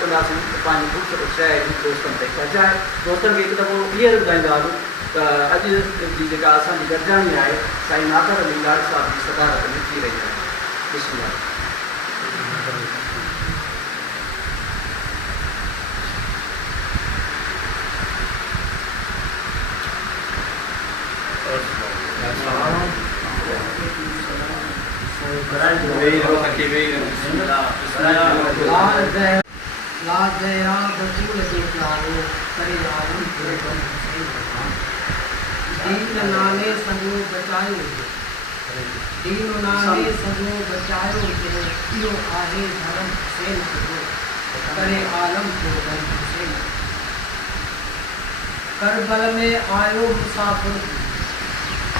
कंदासीं पंहिंजी ख़ूबसूरत शइ जी दोस्तनि ते पहुचाए। दोस्तनि खे हिकु दफ़ो क्लियर ॿुधाईंदा हलूं त अॼु जी जेका असांजी गॾिजाणी आहे साईं नातर अली लाड साहिब जी सदारत में थी रही आहे। बिस्मिल्लाह। दीन नाले सॼो बचायो, दीन नाले सॼो बचायो, इहो आहे धर्म हुसैन जो, करे आलम जो धर्म हुसैन। करबल में आयो मुसाफ़िर,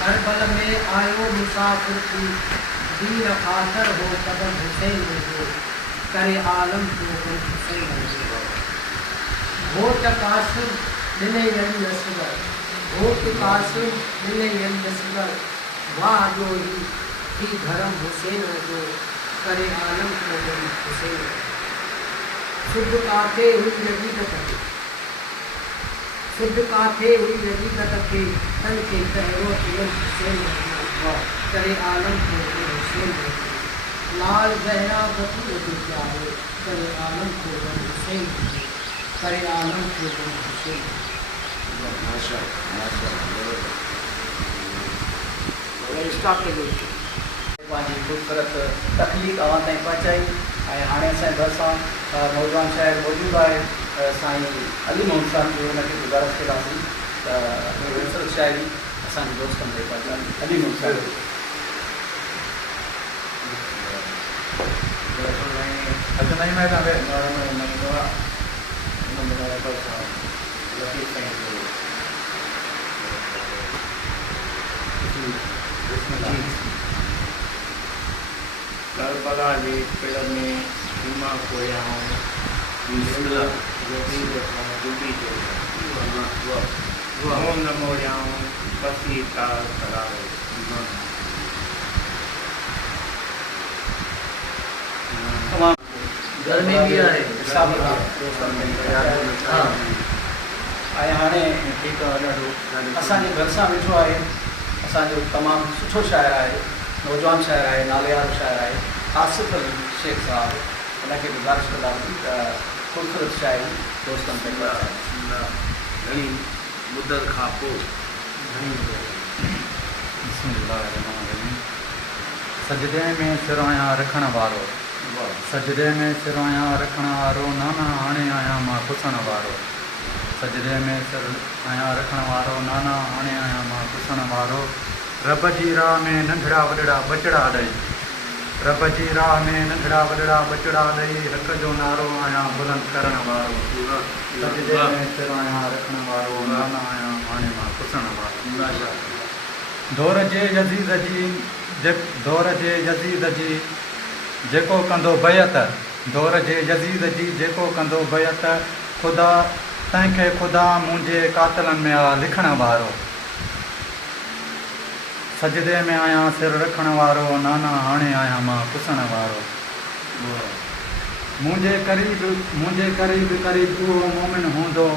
करबल में आयो मुसाफ़िर की, दीन ख़ातर हो कदम हुसैन जो, करे आलम जो धर्म हुसैन जो। वोट कासिम ॾिने यन नस्बर, वोट कासिम ॾिने यन नस्बर, वाह जो ही धर्म हुसैन जो, करे आलम जो धर्म हुसैन। शुद्ध काथे हुई हकीकत खे, शुद्ध काथे हुई हकीकत खे, तन खे पहिरियों इल्म हुसैन जो, करे आलम जो धर्म हुसैन जो। लाल ज़हरा बतूल जो प्यारो, करे आलम जो धर्म हुसैन जो, करे आलम जो धर्म हुसैन। पंहिंजी ख़ूबसूरत तकलीफ़ अवां ताईं पहुचाई। ऐं हाणे असांजे भरिसां नौजवान शाइर मौजूदु आहे साईं अली मोहम्मद साहिब जो, हुनखे गुज़ारिश कंदासीं त ख़ूबसूरत शाइरी असांजे दोस्तनि ते पहुचाई। अली मोहम्मद साहिब। करबला जे पिड़ में सीमा खोया हूँ, मुँह न मोड़िया हूँ, बसी तार करारो। गर्मी भी आहे ऐं हाणे असांजे भरिसां वेठो आहे असांजो तमामु सुठो शाइर आहे, नौजवान शाइर आहे, नालेवार शाइर आहे, आसिफ़ अली शेख साहिबु। हुनखे गुज़ारिश कंदासीं त ख़ूबसूरत शाइरी दोस्तनि ते घणी मुदत खां पोइ सजदे में सिराया रखण वारो, सजदे में सिराया रखण वारो, नाना हाणे आहियां मां पुसण वारो। सजदे में सिराया रखण वारो, नाना हाणे आहियां मां पुसण वारो। रब जी राह में नंढड़ा वॾड़ा बचड़ा ॾेई, रब जी राह में नंढड़ा वॾड़ा बचड़ा ॾेई, हक़ जो नारो आहियां बुलंद करण वारो। सजदे में सिराया रखण वारो, नाना आहियां हाणे मां पुसण वारो। दौर जे यज़ीद जी, दौर जे यज़ीद जी जेको कंदो बैत, दौर जे यज़ीद जी जेको कंदो बैत, ख़ुदा तंहिंखे ख़ुदा मुंहिंजे कातिलनि में आहे लिखण वारो। सजदे में आहियां सिर रखण वारो, नाना हाणे आहियां मां पुसण वारो। मुंहिंजे क़रीब क़रीब उहो मोमिन हूंदो,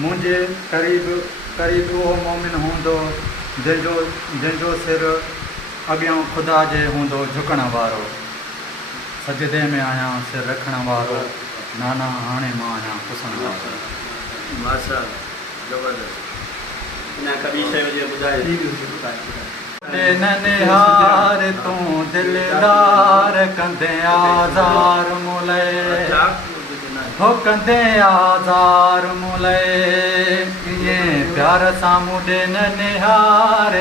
मुंहिंजे क़रीब उहो मोमिन हूंदो, जंहिंजो सिर अॻियां ख़ुदा जे हूंदो झुकण वारो। सजदे में आहियां सिर रखण वारो, नाना हाणे मां आहियां पुसण वारो। निहार तूं दिलदार कंदे आज़ार मुले, हो कंदे आज़ार मुले, ईअं प्यार सां मूंॾे न निहार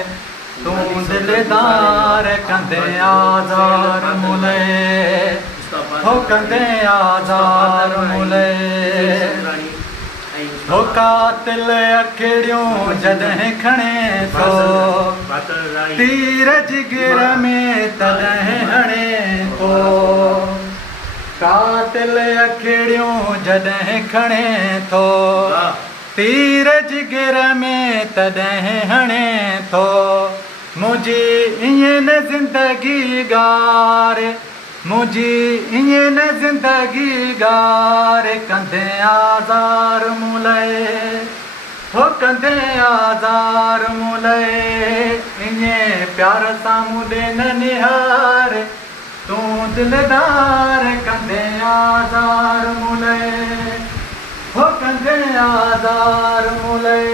तूं दिलदार कंदे आज़ार मुले, हो कंदे आज़ार मुले। हो कातिल अखिड़ियूं जॾहिं खणे थो, तीर जिगर में तॾहिं हणे थो। कातिल अखिड़ियूं जॾहिं खणे थो, तीर जिगर में तॾहिं हणे थो। मुंहिंजी ईअं न ज़िंदगी गार, मुझी ईअं न ज़िंदगी गार कंदे आज़ार मुलए हो कंदे आज़ार मुलए ईअं प्यार सां मुॾे न निहार तूं दिलदार कंदे आज़ार मुलए हो कंदे आज़ार मुलए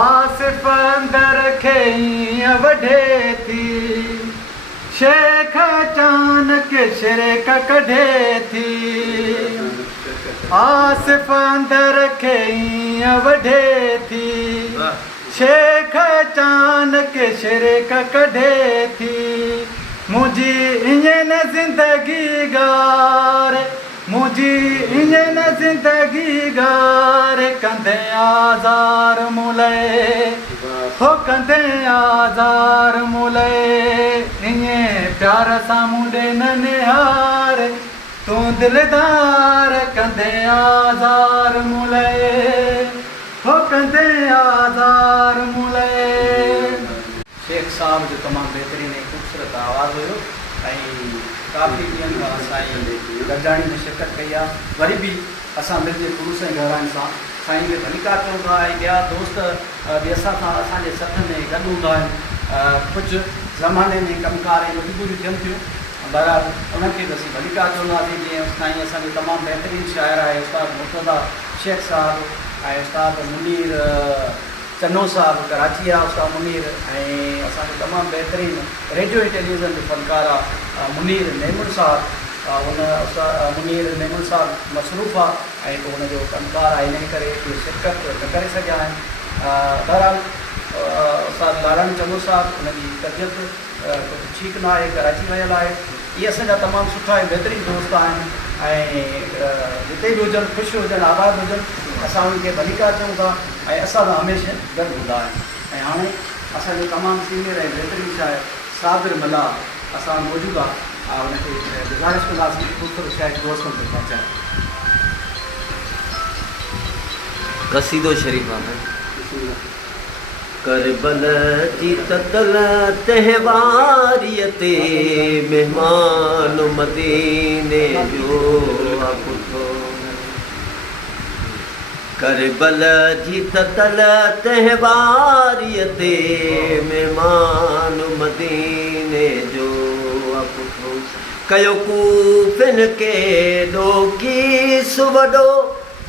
आसिफ़ अंदर खे ईअं वढे थी शेख अचानक शिरक कढे थी आसिफ़ अंदर खे ईअं वढे थी शेख अचानक शिरक कढे थी मुंहिंजी ईअं न ज़िंदगी गार मुंहिंजी ईअं न ज़िंदगी गार कंदे आज़ार मुलए हो कंदे आज़ार मुलए ईअं प्यार सां मुंडे न निहार तूं दिलदार कंदे आज़ार मुलए हो कंदे आज़ार मुलए शेख साहब जो तमामु बहितरीनु ऐं ख़ूबसूरत आवाज़ु हुयो ऐं काफ़ी ॾींहंनि खां साईं गॾिजाणी में शिरकत कई आहे वरी बि असां मिलंदे पुरुष ऐं घराइनि सां साईं खे भलिका चऊं था ऐं ॿिया दोस्त बि असां सां असांजे सथ में गॾु हूंदा आहिनि कुझु ज़माने में कमकार ऐं मजबूरियूं थियनि थियूं बहरहाल उन्हनि खे बि असीं भलिका चवंदासीं जीअं साईं असांजो तमामु बहितरीनु शाइर आहे उस्ताद मुर्तज़ा शेख साहिबु ऐं उस्ताद मुनीर चन्नो साहिबु कराची आहे उस्ताद मुनीर ऐं असांजो तमामु बहितरीनु रेडियो ऐं टेलीविज़न जो फ़नकार आहे मुनीर मेमुन साहिबु हुन मुनीर मेमुन साहिबु मसरूफ़ आहे ऐं पोइ हुनजो फ़नकार आहे इन करे उहे शिरकत न करे सघिया आहिनि बहरहाल उस्ताद लालन चन्नो साहिबु हुनजी तबियत कुझु ठीकु न आहे कराची वियल आहे इहे असांजा तमामु सुठा ऐं बहितरीनु दोस्त आहिनि ऐं जिते बि हुजनि ख़ुशि हुजनि आबाद हुजनि असां उन्हनि खे भलिका चऊं था ऐं असां सां हमेशह गॾु हूंदा आहिनि ऐं हाणे असांजो तमामु सीनियर ऐं बहितरीनु शाइर साबिर मला असां मौजूदु आहे हुनखे गुज़ारिश कंदासीं ख़ूबसूरत शाइर दोस्तनि खे पहुचाए कसीदो शरीफ़ आहे करबल जी ततल तहवारीअ ते महिमान मदीने जो पुठो करबल जी ततल तहवारीअ ते महिमान मदीने जो पुठो कयो कूफिन के ॾोकी सुवॾो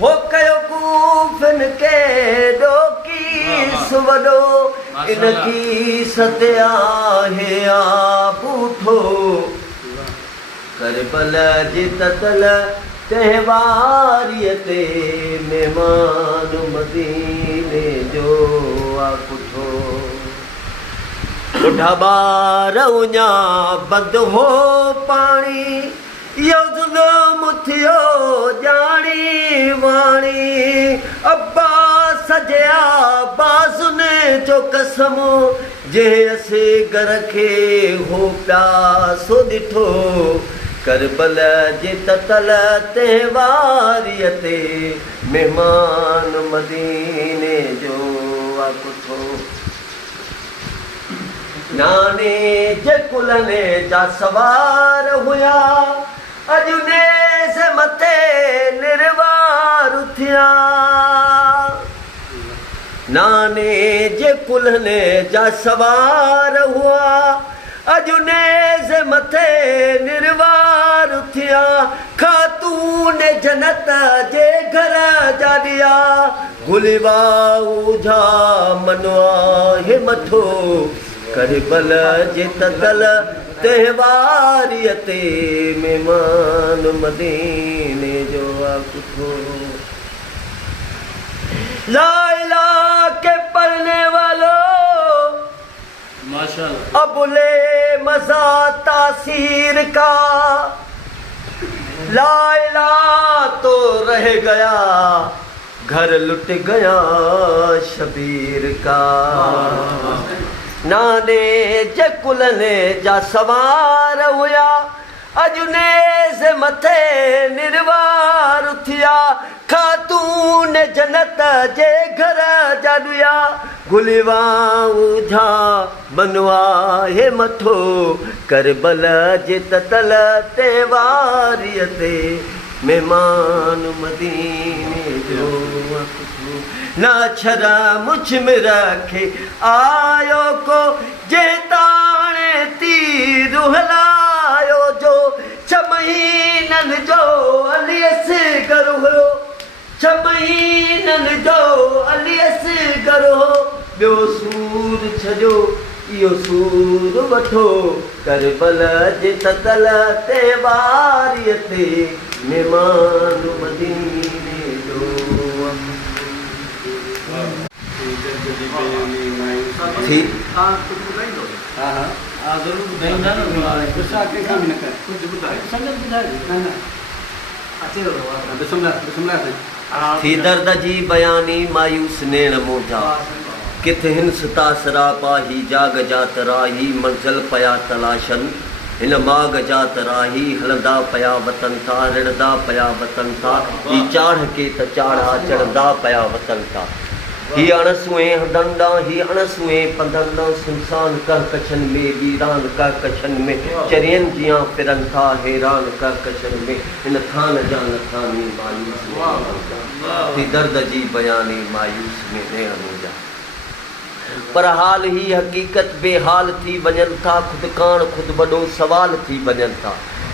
हो कयो कूफिन के ॾोकी सुवॾो इनकी सत्या है बूठो करबल जी ततल तहवारीअ ते महिमान मदीने जो पुठो ॿुढा ॿार उञा बंदि हो पाणी इहो ज़ुल्म थियो ॼाणी वाणी अब्बास सॼया बाज़ुने जो कसम जे असे घर खे हो प्यासो ॾिठो करबल जे ततल तहवारीअ ते महिमान मदीने जो पुठो नाने जे कुलने जा सवार हुया अॼु नेज़ मथे निर्वार थिया नाने जे कुलने जा सवार हुआ अॼु नेज़ मथे निर्वार थिया खातून जन्नत जे घर जा ॾिया गुलिवा उझा मनवा हे मथो करबल जे ततल तहवारीअ ते महिमान मदीने जो पुठो ला इलाहा के पढ़ने वालों माशाअल्लाह अबुले मज़ा तासीर का ला इलाहा तो रह गया घर लुट गया शबीर का नाने जे कुलने जा सवार हुया अजुने से मथे निर्वार उथिया खातून जन्नत जे घर जाडुया गुलिवा उझा बनवा हे मथो करबल जे ततल ते वारियते मेहमान मदीने जो ना छरा मुझ में रखे आयो को जे ताणे तीर हलायो जो छमहीनन जो अलियस करो हो छमहीनन जो अलियस करो ॿियो सूर छॾियो इहो सूर वठो करबल जे ततल ते वारीअ ते मेहमान मदीने जो ठीक हाँ कुछ ॿुधाईंदो हाँ हाँ हा ज़रूरु ॿुधाईंदा न गुस्सा कंहिंखां बि न कर कुझु ॿुधाए संगत ॿुधाए न न अचे थो बिस्मिल्लाह थी दर्द जी बयानी मायूस नेण मोजा किथे हिंस तासरा पाही जाग जात राही मंज़िल पया तलाशन हिन माग जात राही हलंदा पया वतन था रिड़दा पया वतन था ही चाढ़ के त चाढ़ा चढ़ंदा पया वतन था ही अणसुए हंधंदा ही अणसुए पंधंदा सुनसान कहकशन में वीरान कहकशन में चरियन जियां फिरन था हैरान कहकशन में हिन थान जा नथानी मायूस थी दर्द जी बयानी मायूस में नेण मोजा पर हाल ही हकीकत बेहाल थी वञनि था खुद कान खुद वॾो सवाल थी वञनि था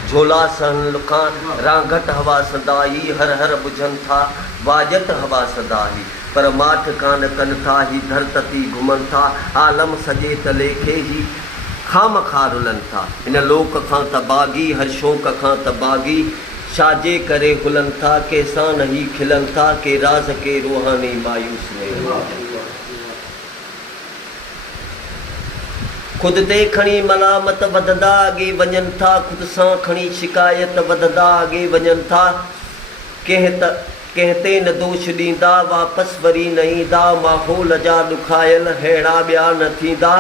झोला सहन लुकान रांगट हवा सदाई हर हर बुझनि था वाजत हवा सदाई पर माठ कान कनि था ही धरती घुमनि था आलम सॼे तले खे ही खाम खा रुलनि था हिन लोक खां त बाग़ी हर शौक़ खां त बाग़ी छाजे करे हुलनि था के सान ही खिलनि था के राज़ के रूहानी मायूस में खुद ते खणी मलामत वधंदा अॻे वञनि था खुद सां खणी शिकायत वधंदा अॻे वञनि था कंहिं ते न दोष ॾींदा वापसि वरी न ईंदा माहौल जा ॾुखायल अहिड़ा ॿिया न थींदा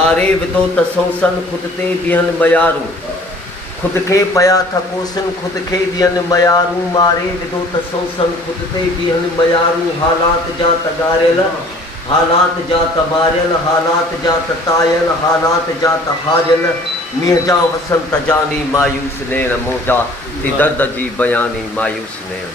ॿारे विधो त सोसन खुद ते बीहनि मयारूं खुद खे पया थकोसन खुद खे ॾियनि मयारूं मारे विधो त सोसन खुद ते बीहनि मयारूं हालात जा तगारियल हालात जा तबारियल हालात जा तायल हालात जा हारियल मींहं जा वसंत जानी मायूस नेण मोजा थी दर्द जी बयानी मायूस नेण